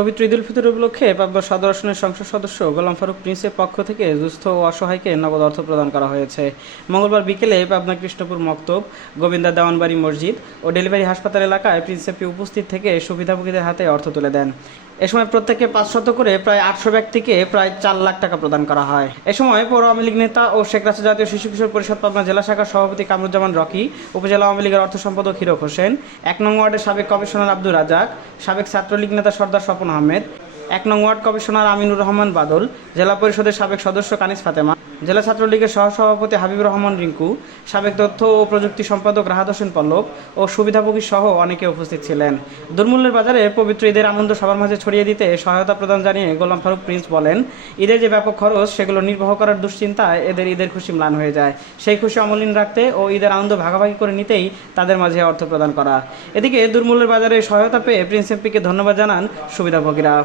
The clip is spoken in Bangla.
পবিত্র ঈদুল ফিতর উপলক্ষে পাবনা সদর আসনের সংসদ সদস্য গোলাম ফারুক প্রিন্সের পক্ষ থেকে দুস্থ ও অসহায়কে নগদ অর্থ প্রদান করা হয়েছে। মঙ্গলবার বিকেলে পাবনা কৃষ্ণপুর মক্তব, গোবিন্দা দেওয়ানবাড়ি মসজিদ ও ডেলিভারি হাসপাতাল এলাকায় প্রিন্সেপি উপস্থিত থেকে সুবিধাভোগীদের হাতে অর্থ তুলে দেন। এ সময় প্রত্যেকে পাঁচশত করে প্রায় আটশো ব্যক্তিকে প্রায় চার লাখ টাকা প্রদান করা হয়। এ সময় পৌর আওয়ামী লীগ নেতা ও শেখ রাসেল জাতীয় শিশু কিশোর পরিষদ পাবনা জেলা শাখার সভাপতি কামরুজ্জামান রকি, উপজেলা আওয়ামী লীগের অর্থ সম্পাদক হিরক হোসেন, এক নং ওয়ার্ডের সাবেক কমিশনার আব্দুর রাজাক, সাবেক ছাত্রলীগ নেতা সর্দার স্বপন আহমেদ এক নং ওয়ার্ড কমিশনার আমিনুর রহমান বাদল, জেলা পরিষদের সাবেক সদস্য কানিস ফাতেমা, জেলা ছাত্রলীগের সহসভাপতি হাবিব রহমান রিঙ্কু, সাবেক তথ্য ও প্রযুক্তি সম্পাদক রাহাত হোসেন পল্লব ও সুবিধাভোগী সহ অনেকে উপস্থিত ছিলেন। দুর্মূল্যের বাজারে পবিত্র ঈদের আনন্দ সবার মাঝে ছড়িয়ে দিতে সহায়তা প্রদান জানিয়ে গোলাম ফারুক প্রিন্স বলেন, ঈদের যে ব্যাপক খরচ সেগুলো নির্বাহ করার দুশ্চিন্তায় এদের ঈদের খুশি ম্লান হয়ে যায়। সেই খুশি অমলিন রাখতে ও ঈদের আনন্দ ভাগাভাগি করে নিতেই তাদের মাঝে অর্থ প্রদান করা। এদিকে দুর্মূল্যের বাজারে সহায়তা পেয়ে প্রিন্স এমপিকে ধন্যবাদ জানান সুবিধাভোগীরা।